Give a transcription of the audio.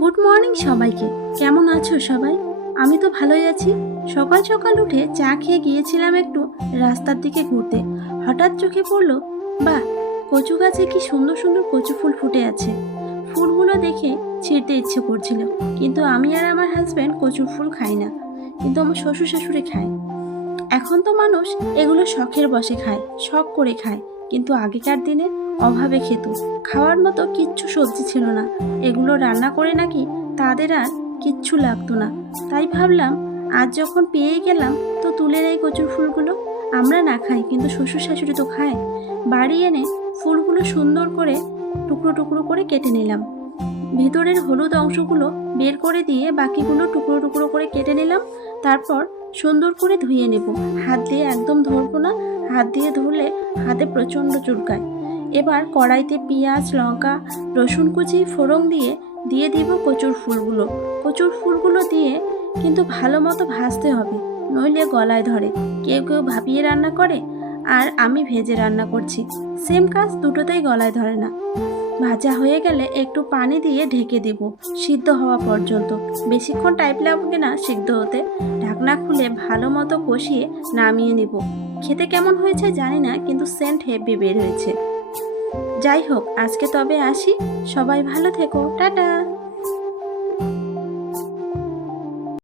Good morning সবাইকে। কেমন আছো সবাই? আমি তো ভালোই আছি। সকাল সকাল উঠে চা খেয়ে গিয়েছিলাম একটু রাস্তার দিকে ঘুরতে। হঠাৎ চোখে পড়লো, বাহ, কচু গাছে কি সুন্দর সুন্দর কচু ফুল ফুটে আছে। ফুলগুলো দেখে ছিঁড়তে ইচ্ছে করছিল, কিন্তু আমি আর আমার হাজব্যান্ড কচুর ফুল খাই না, কিন্তু আমার শ্বশুর শাশুড়ি খায়। এখন তো মানুষ এগুলো শখের বশে খায়, শখ করে খায়, কিন্তু আগেকার দিনে অভাবে খেত। খাওয়ার মতো কিচ্ছু সবজি ছিল না, এগুলো রান্না করে নাকি তাদের আর কিচ্ছু লাগতো না। তাই ভাবলাম, আজ যখন পেয়ে গেলাম তো তুলে নেই কচুর ফুলগুলো। আমরা না খাই, কিন্তু শ্বশুর শাশুড়ি তো খায়। বাড়ি এনে ফুলগুলো সুন্দর করে টুকরো টুকরো করে কেটে নিলাম। ভিতরের হলুদ অংশগুলো বের করে দিয়ে বাকিগুলো টুকরো টুকরো করে কেটে নিলাম। তারপর সুন্দর করে ধুয়ে নেব। হাত দিয়ে একদম ধরবো না, হাত দিয়ে ধরলে হাতে প্রচণ্ড চুলকায়। এবার কড়াইতে পেঁয়াজ, লঙ্কা, রসুন কুচি ফোড়ন দিয়ে দিয়ে দিব কচুর ফুলগুলো। কচুর ফুলগুলো দিয়ে কিন্তু ভালো মতো ভাজতে হবে, নইলে গলায় ধরে। কেউ কেউ ভাপিয়ে রান্না করে, আর আমি ভেজে রান্না করছি। সেম কাজ, দুটোতেই গলায় ধরে না। ভাজা হয়ে গেলে একটু পানি দিয়ে ঢেকে দিব সিদ্ধ হওয়া পর্যন্ত। বেশিক্ষণ টাইম লাগবে না সিদ্ধ হতে। ঢাকনা খুলে ভালো মতো কষিয়ে নামিয়ে নিব। খেতে কেমন হয়েছে জানি না, কিন্তু সেন্ট হেভি বের হয়েছে। যাই হোক, আজকে তবে আসি। সবাই ভালো থেকো, টাটা।